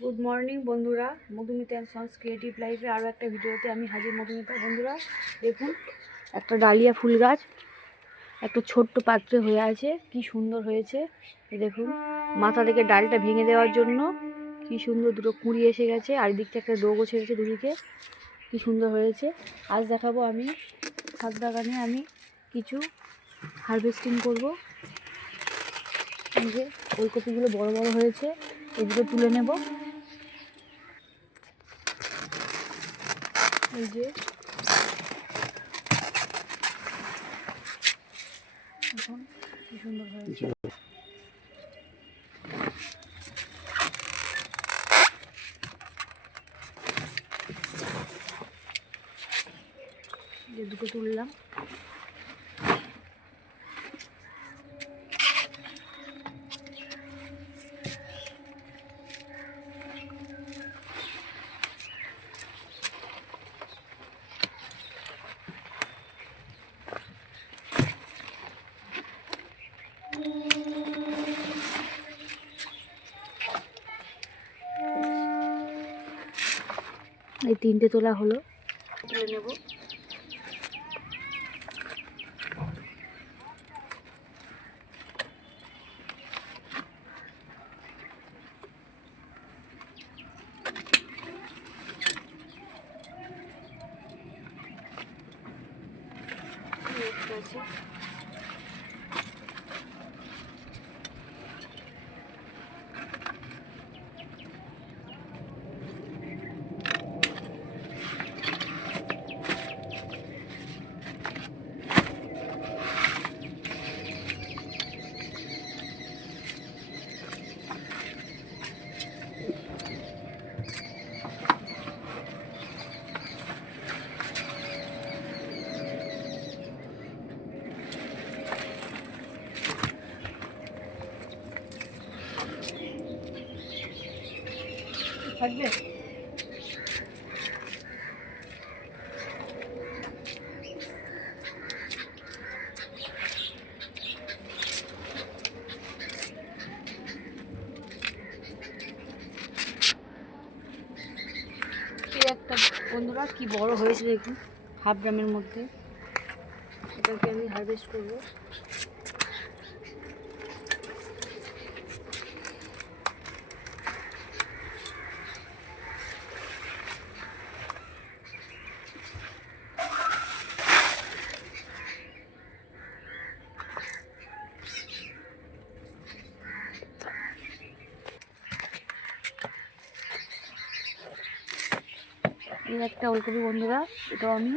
Good morning বন্ধুরা, Madhumita and sons creative লাইফে আরও একটা ভিডিওতে আমি হাজির। মধুমিতা বন্ধুরা দেখুন, একটা ডালিয়া ফুল গাছ একটা ছোট্ট পাত্রে হয়ে আছে, কি সুন্দর হয়েছে। দেখুন, মাথা থেকে ডালটা ভেঙে দেওয়ার জন্য কি সুন্দর দুটো কুঁড়ি এসে গেছে, আর দিকটা একটা ডোগও ছেড়েছে দুদিকে, কি সুন্দর হয়েছে। আজ দেখাবো আমি ছাদ বাগানে আমি কিছু হারভেস্টিং করব। এই যে ওলকপিগুলো বড় বড় হয়েছে, এগুলো তুলে নেব। এই যে এখন কি সুন্দর হয়েছে। যে দুটো তুললাম, এই তিনটে তোলা হলো, তুলে নেব। আছে থাকবে। এই একটা বন্ধুরা কি বড় হয়েছে দেখুন, হাফ ড্রামের মধ্যে। এটাকে আমি হারভেস্ট করবো। এই একটা ওলকপি বন্ধুরা, এটাও আমি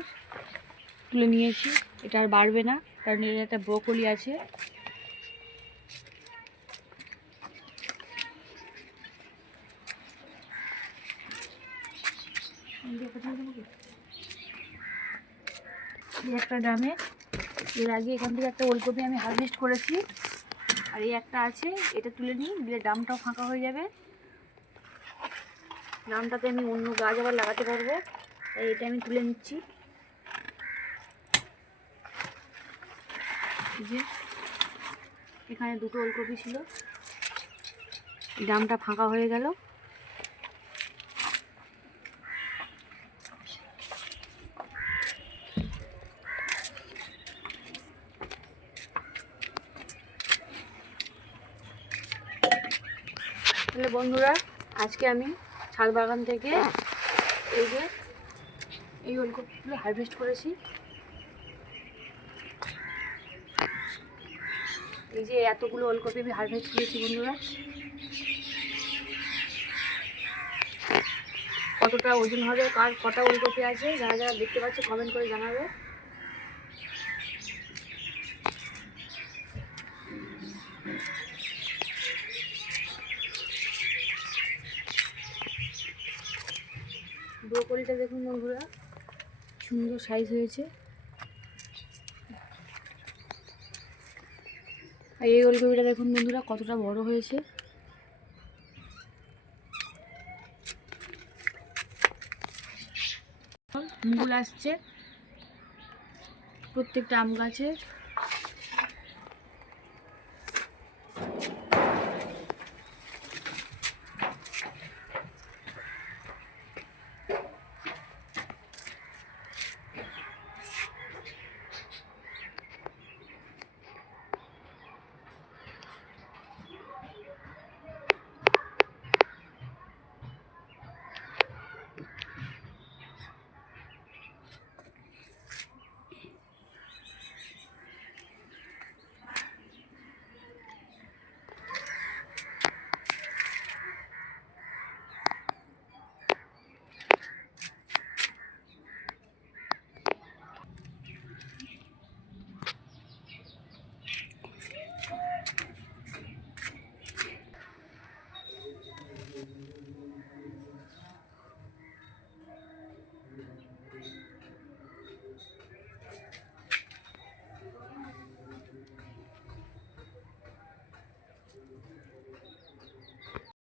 তুলে নিয়েছি। এটা আর বাড়বে না, কারণ এর একটা ব্রোকলি আছে। এই একটা ড্রামে, এর আগে এখান থেকে একটা ওলকপি আমি হারভেস্ট করেছি, আর এই একটা আছে, এটা তুলে নিই, দিলে ড্রামটাও ফাঁকা হয়ে যাবে। ড্রামটাতে আমি অন্য গাছ আবার লাগাতে পারবো, তাই এটা আমি তুলে নিচ্ছি। যে এখানে দুটো ওলকপি ছিল, ড্রামটা ফাঁকা হয়ে গেল। তাহলে বন্ধুরা, আজকে আমি ছাদ বাগান থেকে এই যে এই ওলকপিগুলো হারভেস্ট করেছি। এই যে এতগুলো ওলকপি আমি হারভেস্ট করেছি বন্ধুরা। কতটা ওজন হবে, কার কটা ওলকপি আছে, যারা যারা দেখতে পাচ্ছে কমেন্ট করে জানাবে। ব্রোকলিটা দেখুন বন্ধুরা, সুন্দর সাইজ হয়েছে। আর এই ওলকপিটা দেখুন বন্ধুরা, কতটা বড় হয়েছে। মূল আসছে প্রত্যেকটা আম গাছে।